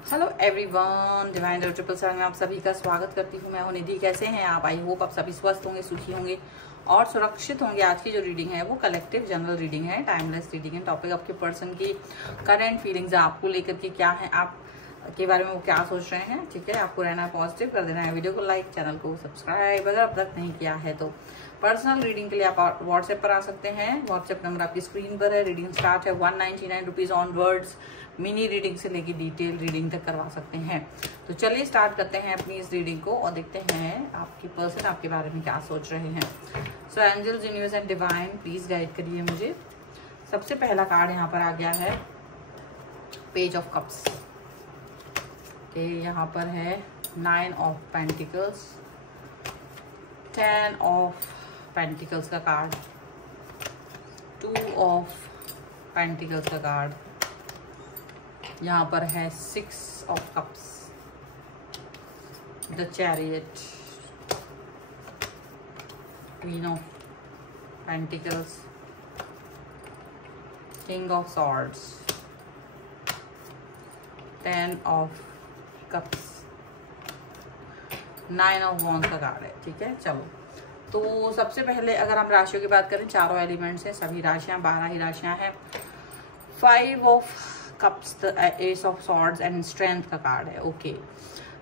Hello everyone, divine 777 में आप सभी का स्वागत करती हूँ। मैं हूँ निधि। कैसे हैं आप? आई होप आप सभी स्वस्थ होंगे, सुखी होंगे और सुरक्षित होंगे। आज की जो रीडिंग है वो कलेक्टिव जनरल रीडिंग है, टाइमलेस रीडिंग है। टॉपिक आपके पर्सन की करंट फीलिंग्स आपको लेकर के क्या है, आप के बारे में वो क्या सोच रहे हैं। ठीक है, आपको रहना है पॉजिटिव, कर देना है वीडियो को लाइक, चैनल को सब्सक्राइब अगर अब तक नहीं किया है तो। पर्सनल रीडिंग के लिए आप व्हाट्सएप पर आ सकते हैं। व्हाट्सएप नंबर आपकी स्क्रीन पर है। रीडिंग स्टार्ट है 199 रुपीज ऑनवर्ड्स। मिनी रीडिंग से लेके डिटेल रीडिंग तक करवा सकते हैं। तो चलिए स्टार्ट करते हैं अपनी इस रीडिंग को और देखते हैं आपकी पर्सन आपके बारे में क्या सोच रहे हैं। So angels, universe and divine, please guide करिए मुझे। सबसे पहला कार्ड यहाँ पर आ गया है पेज ऑफ कप्स के। यहाँ पर है 9 ऑफ पेंटिकल्स, 10 ऑफ पेंटिकल्स का कार्ड, 2 ऑफ पेंटिकल्स का कार्ड, यहाँ पर है 6 of cups, the chariot, queen of pentacles, king of swords, 10 of cups, 9 of wands का कार्ड है। ठीक है, चलो तो सबसे पहले अगर हम राशियों की बात करें, चारों एलिमेंट्स हैं, सभी राशियां 12 ही राशियां हैं। 5 of cups, S of swords and strength का कार्ड है। ओके,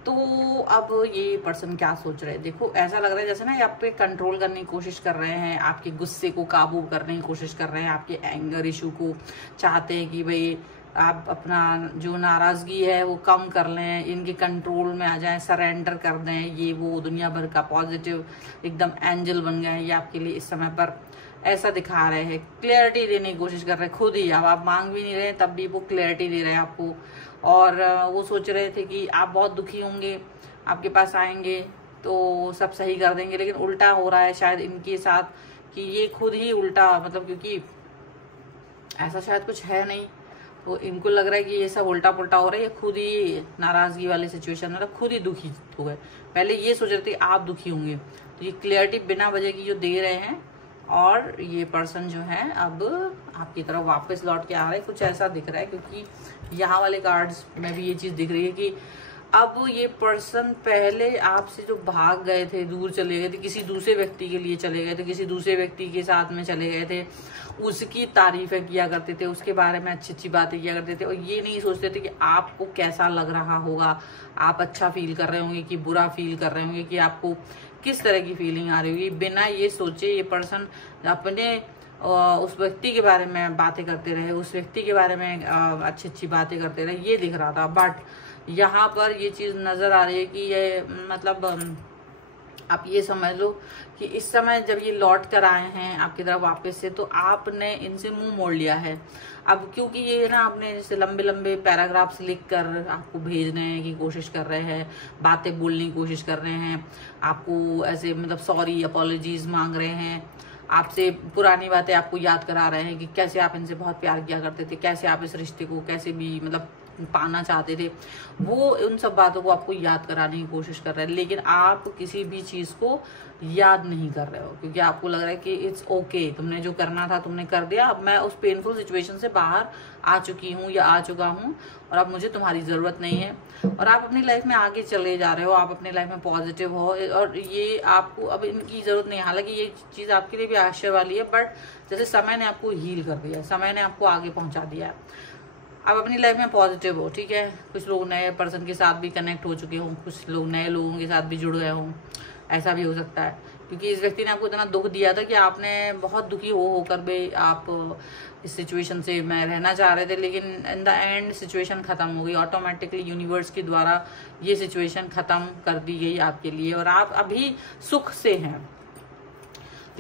तो अब ये पर्सन क्या सोच रहे हैं? देखो, ऐसा लग रहा है जैसे ना ये आप पे कंट्रोल करने की कोशिश कर रहे हैं, आपके गुस्से को काबू करने की कोशिश कर रहे हैं, आपके एंगर इशू को चाहते हैं कि भाई आप अपना जो नाराजगी है वो कम कर लें, इनके कंट्रोल में आ जाएं, सरेंडर कर दें, ये वो दुनिया भर का पॉजिटिव एकदम एंजल बन गए हैं ये आपके लिए इस समय पर। ऐसा दिखा रहे हैं, क्लैरिटी देने की कोशिश कर रहे हैं खुद ही। अब आप मांग भी नहीं रहे तब भी वो क्लैरिटी दे रहे हैं आपको। और वो सोच रहे थे कि आप बहुत दुखी होंगे, आपके पास आएंगे तो सब सही कर देंगे, लेकिन उल्टा हो रहा है शायद इनके साथ कि ये खुद ही उल्टा, मतलब क्योंकि ऐसा शायद कुछ है नहीं, तो इनको लग रहा है कि ये सब उल्टा पुल्टा हो रहा है। ये खुद ही नाराजगी वाले सिचुएशन में खुद ही दुखी हो गए। पहले ये सोच रहे थे आप दुखी होंगे, तो ये क्लियरिटी बिना वजह की जो दे रहे हैं। और ये पर्सन जो है अब आपकी तरफ वापस लौट के आ रहा है, कुछ ऐसा दिख रहा है, क्योंकि यहाँ वाले कार्ड्स में भी ये चीज दिख रही है कि अब ये पर्सन पहले आपसे जो भाग गए थे, दूर चले गए थे, किसी दूसरे व्यक्ति के लिए चले गए थे, किसी दूसरे व्यक्ति के साथ में चले गए थे, उसकी तारीफें किया करते थे, उसके बारे में अच्छी अच्छी बातें किया करते थे, और ये नहीं सोचते थे कि आपको कैसा लग रहा होगा, आप अच्छा फील कर रहे होंगे कि बुरा फील कर रहे होंगे, कि आपको किस तरह की फीलिंग आ रही होगी। बिना ये सोचे ये पर्सन अपने उस व्यक्ति के बारे में बातें करते रहे, उस व्यक्ति के बारे में अच्छी अच्छी बातें करते रहे, ये दिख रहा था। बट यहाँ पर ये चीज नजर आ रही है कि ये मतलब आप ये समझ लो कि इस समय जब ये लौट कर आए हैं आपकी तरफ वापस से, तो आपने इनसे मुंह मोड़ लिया है। अब क्योंकि ये ना आपने जैसे लंबे लंबे पैराग्राफ्स लिख कर आपको भेजने की कोशिश कर रहे हैं, बातें बोलने की कोशिश कर रहे हैं, आपको ऐसे मतलब सॉरी अपॉलॉजीज मांग रहे हैं, आपसे पुरानी बातें आपको याद करा रहे हैं कि कैसे आप इनसे बहुत प्यार किया करते थे, कैसे आप इस रिश्ते को कैसे भी मतलब पाना चाहते थे। वो उन सब बातों को आपको याद कराने की कोशिश कर रहे हैं, लेकिन आप किसी भी चीज को याद नहीं कर रहे हो, क्योंकि आपको लग रहा है कि इट्स ओके, तुमने जो करना था तुमने कर दिया, अब मैं उस पेनफुल सिचुएशन से बाहर आ चुकी हूँ या आ चुका हूँ, और अब मुझे तुम्हारी जरूरत नहीं है। और आप अपनी लाइफ में आगे चले जा रहे हो, आप अपनी लाइफ में पॉजिटिव हो, और ये आपको अब इनकी जरूरत नहीं है। हालांकि ये चीज आपके लिए भी आश्चर्य वाली है, बट जैसे समय ने आपको हील कर दिया, समय ने आपको आगे पहुंचा दिया। आप अपनी लाइफ में पॉजिटिव हो। ठीक है, कुछ लोग नए पर्सन के साथ भी कनेक्ट हो चुके हों, कुछ लोग नए लोगों के साथ भी जुड़ गए हों, ऐसा भी हो सकता है, क्योंकि इस व्यक्ति ने आपको इतना दुख दिया था कि आपने बहुत दुखी होकर भी आप इस सिचुएशन से मैं रहना चाह रहे थे, लेकिन इन द एंड सिचुएशन खत्म हो गई। ऑटोमेटिकली यूनिवर्स के द्वारा ये सिचुएशन खत्म कर दी गई आपके लिए, और आप अभी सुख से हैं।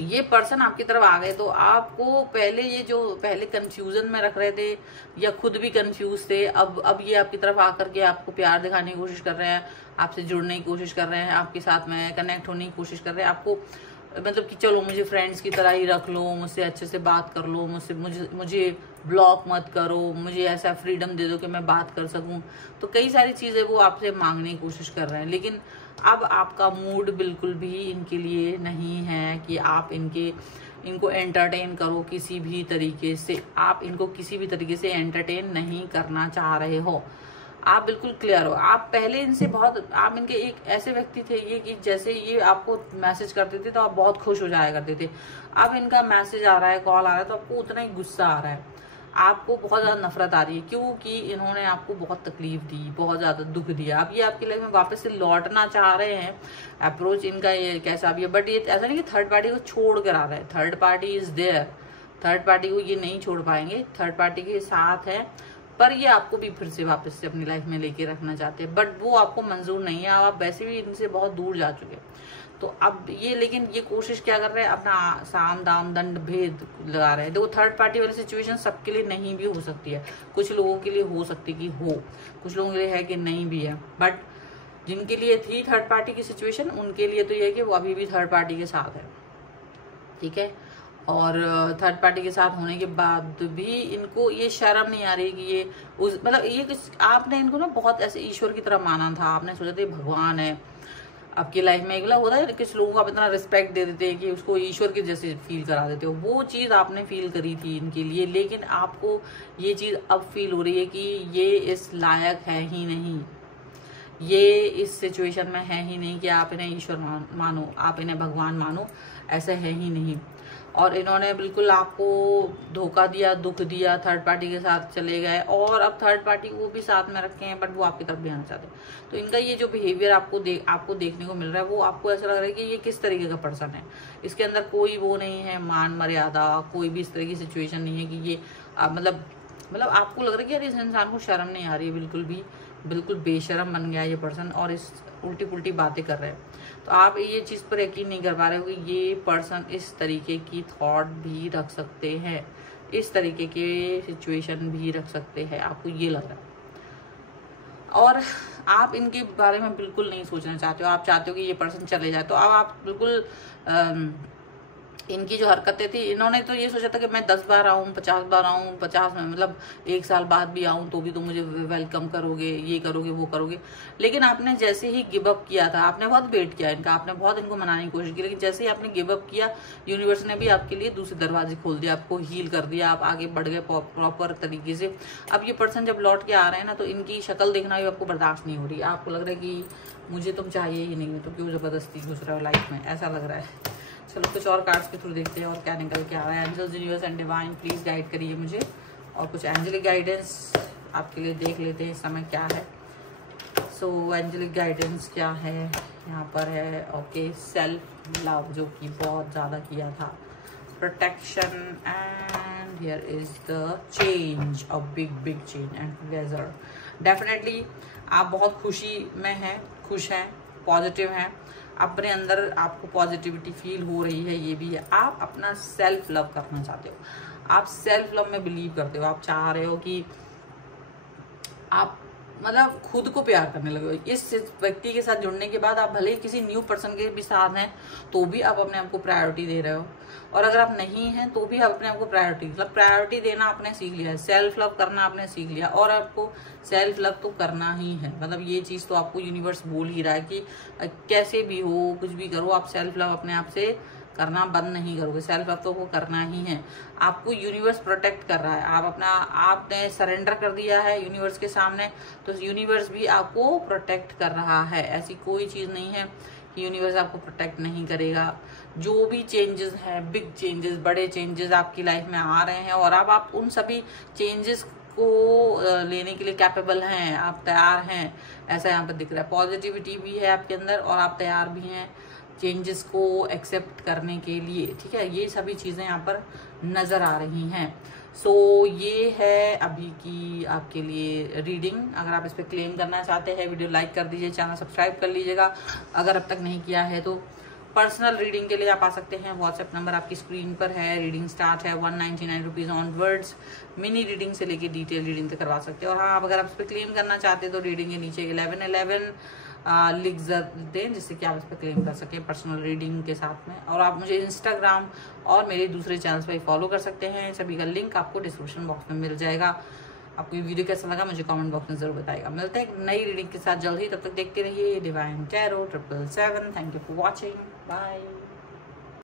ये पर्सन आपकी तरफ आ गए, तो आपको पहले ये जो पहले कंफ्यूजन में रख रहे थे या खुद भी कंफ्यूज थे, अब ये आपकी तरफ आकर के आपको प्यार दिखाने की कोशिश कर रहे हैं, आपसे जुड़ने की कोशिश कर रहे हैं, आपके साथ में कनेक्ट होने की कोशिश कर रहे हैं, आपको मतलब कि चलो मुझे फ्रेंड्स की तरह ही रख लो, मुझसे अच्छे से बात कर लो, मुझे ब्लॉक मत करो, मुझे ऐसा फ्रीडम दे दो कि मैं बात कर सकूं। तो कई सारी चीजें वो आपसे मांगने की कोशिश कर रहे हैं, लेकिन अब आपका मूड बिल्कुल भी इनके लिए नहीं है कि आप इनको एंटरटेन करो किसी भी तरीके से। आप इनको किसी भी तरीके से एंटरटेन नहीं करना चाह रहे हो। आप बिल्कुल क्लियर हो। आप पहले इनसे बहुत, आप इनके एक ऐसे व्यक्ति थे ये कि जैसे ये आपको मैसेज करते थे तो आप बहुत खुश हो जाया करते थे। अब इनका मैसेज आ रहा है, कॉल आ रहा है तो आपको उतना ही गुस्सा आ रहा है, आपको बहुत ज्यादा नफरत आ रही है, क्योंकि इन्होंने आपको बहुत तकलीफ दी, बहुत ज्यादा दुख दिया। अब ये आपकी लाइफ में वापस से लौटना चाह रहे हैं। अप्रोच इनका ये कैसा भी है, बट ये ऐसा नहीं कि थर्ड पार्टी को छोड़ कर आ रहा है। Third party is there, third party को ये नहीं छोड़ पाएंगे, थर्ड पार्टी के साथ है, पर ये आपको भी फिर से वापस से अपनी लाइफ में लेके रखना चाहते हैं, बट वो आपको मंजूर नहीं है। आप वैसे भी इनसे बहुत दूर जा चुके, तो अब ये, लेकिन ये कोशिश क्या कर रहे हैं, अपना साम दाम दंड भेद लगा रहे हैं। देखो थर्ड पार्टी वाली सिचुएशन सबके लिए नहीं भी हो सकती है, कुछ लोगों के लिए हो सकती कि हो, कुछ लोगों के लिए है कि नहीं भी है, बट जिनके लिए थी थर्ड पार्टी की सिचुएशन उनके लिए तो ये है कि वो अभी भी थर्ड पार्टी के साथ है, ठीक है। और थर्ड पार्टी के साथ होने के बाद भी इनको ये शर्म नहीं आ रही कि ये उस, मतलब ये कुछ, आपने इनको ना बहुत ऐसे ईश्वर की तरह माना था, आपने सोचा था भगवान है आपकी लाइफ में। एक होता है किस लोगों को आप इतना रिस्पेक्ट दे देते हैं कि उसको ईश्वर के जैसे फील करा देते हो, वो चीज़ आपने फील करी थी इनके लिए, लेकिन आपको ये चीज़ अब फील हो रही है कि ये इस लायक है ही नहीं, ये इस सिचुएशन में है ही नहीं कि आप इन्हें ईश्वर मानो, आप इन्हें भगवान मानो, ऐसा है ही नहीं। और इन्होंने बिल्कुल आपको धोखा दिया, दुख दिया, थर्ड पार्टी के साथ चले गए, और अब थर्ड पार्टी को भी साथ में रखे हैं, बट वो आपकी तरफ भी आना चाहते हैं। तो इनका ये जो बिहेवियर आपको देखने को मिल रहा है, वो आपको ऐसा लग रहा है कि ये किस तरीके का पर्सन है। इसके अंदर कोई वो नहीं है मान मर्यादा, कोई भी इस तरह की सिचुएशन नहीं है कि ये मतलब आपको लग रहा है कि यार इस इंसान को शर्म नहीं आ रही है, बिल्कुल बेशर्म बन गया ये पर्सन, और इस उल्टी पुल्टी बातें कर रहे हैं। तो आप ये चीज़ पर यकीन नहीं कर पा रहे हो कि ये पर्सन इस तरीके की थॉट भी रख सकते हैं, इस तरीके के सिचुएशन भी रख सकते हैं, आपको ये लग रहा है। और आप इनके बारे में बिल्कुल नहीं सोचना चाहते हो, आप चाहते हो कि ये पर्सन चले जाए। तो अब आप बिल्कुल इनकी जो हरकतें थी, इन्होंने तो ये सोचा था कि मैं 10 बार आऊँ, 50 बार आऊँ, 50 में मतलब 1 साल बाद भी आऊँ तो भी तो मुझे वेलकम करोगे, ये करोगे, वो करोगे। लेकिन आपने जैसे ही गिव अप किया था, आपने बहुत वेट किया इनका, आपने बहुत इनको मनाने की कोशिश की, लेकिन जैसे ही आपने गिव अप किया, यूनिवर्स ने भी आपके लिए दूसरे दरवाजे खोल दिया, आपको हील कर दिया, आप आगे बढ़ गए प्रॉपर तरीके से। अब ये पर्सन जब लौट के आ रहे हैं ना, तो इनकी शक्ल देखना भी आपको बर्दाश्त नहीं हो रही, आपको लग रहा है कि मुझे तुम चाहिए ही नहीं, तो क्यों जबरदस्ती घुस रहा हो लाइफ में, ऐसा लग रहा है। चलो कुछ और कार्ड्स के थ्रू देखते हैं और क्या निकल के आ रहा है। Angels, universe and divine please guide करिए मुझे, और कुछ एंजेलिक गाइडेंस आपके लिए देख लेते हैं इस समय क्या है। सो एंजेलिक गाइडेंस क्या है यहाँ पर है, ओके, सेल्फ लव जो कि बहुत ज़्यादा किया था, protection, and here is the change, a big change and together. Definitely आप बहुत खुशी में हैं, खुश हैं, पॉजिटिव हैं, अपने अंदर आपको पॉजिटिविटी फील हो रही है, ये भी है। आप अपना सेल्फ लव करना चाहते हो, आप सेल्फ लव में बिलीव करते हो, आप चाह रहे हो कि आप मतलब खुद को प्यार करने लगे हो। इस व्यक्ति के साथ जुड़ने के बाद आप भले ही किसी न्यू पर्सन के भी साथ हैं तो भी आप अपने आप को प्रायोरिटी दे रहे हो, और अगर आप नहीं हैं तो भी आप अपने आप को प्रायोरिटी देना आपने सीख लिया है, सेल्फ लव करना आपने सीख लिया, और आपको सेल्फ लव तो करना ही है। मतलब ये चीज़ तो आपको यूनिवर्स बोल ही रहा है कि कैसे भी हो, कुछ भी करो, आप सेल्फ लव अपने आप से करना बंद नहीं करोगे, सेल्फ लव तो वो करना ही है। आपको यूनिवर्स प्रोटेक्ट कर रहा है, आपने सरेंडर कर दिया है यूनिवर्स के सामने, तो यूनिवर्स भी आपको प्रोटेक्ट कर रहा है। ऐसी कोई चीज़ नहीं है कि यूनिवर्स आपको प्रोटेक्ट नहीं करेगा। जो भी चेंजेस हैं, बिग चेंजेस, बड़े चेंजेस आपकी लाइफ में आ रहे हैं, और अब आप उन सभी चेंजेस को लेने के लिए कैपेबल हैं, आप तैयार हैं, ऐसा यहाँ पर दिख रहा है। पॉजिटिविटी भी है आपके अंदर, और आप तैयार भी हैं चेंजेस को एक्सेप्ट करने के लिए, ठीक है। ये सभी चीज़ें यहाँ पर नज़र आ रही हैं। सो ये है अभी की आपके लिए रीडिंग। अगर आप इस पर क्लेम करना चाहते हैं, वीडियो लाइक कर दीजिए, चैनल सब्सक्राइब कर लीजिएगा अगर अब तक नहीं किया है तो। पर्सनल रीडिंग के लिए आप आ सकते हैं, व्हाट्सएप नंबर आपकी स्क्रीन पर है। रीडिंग स्टार्ट है 199 रुपीज़ ऑनवर्ड्स। मिनी रीडिंग से लेके डिटेल रीडिंग तक करवा सकते हैं। और हाँ, अगर आप इस पर क्लेम करना चाहते हैं तो रीडिंग के नीचे 1111 लिख दें, जिससे कि आप इस पर क्लेम कर सकें पर्सनल रीडिंग के साथ में। और आप मुझे इंस्टाग्राम और मेरे दूसरे चैनल्स पर फॉलो कर सकते हैं, सभी का लिंक आपको डिस्क्रिप्शन बॉक्स में मिल जाएगा। आपको ये वीडियो कैसा लगा मुझे कमेंट बॉक्स में जरूर बताएगा। मिलते हैं एक नई रीडिंग के साथ जल्द ही, तब तक देखते रहिए divine tarot 777। Thank you for watching, bye.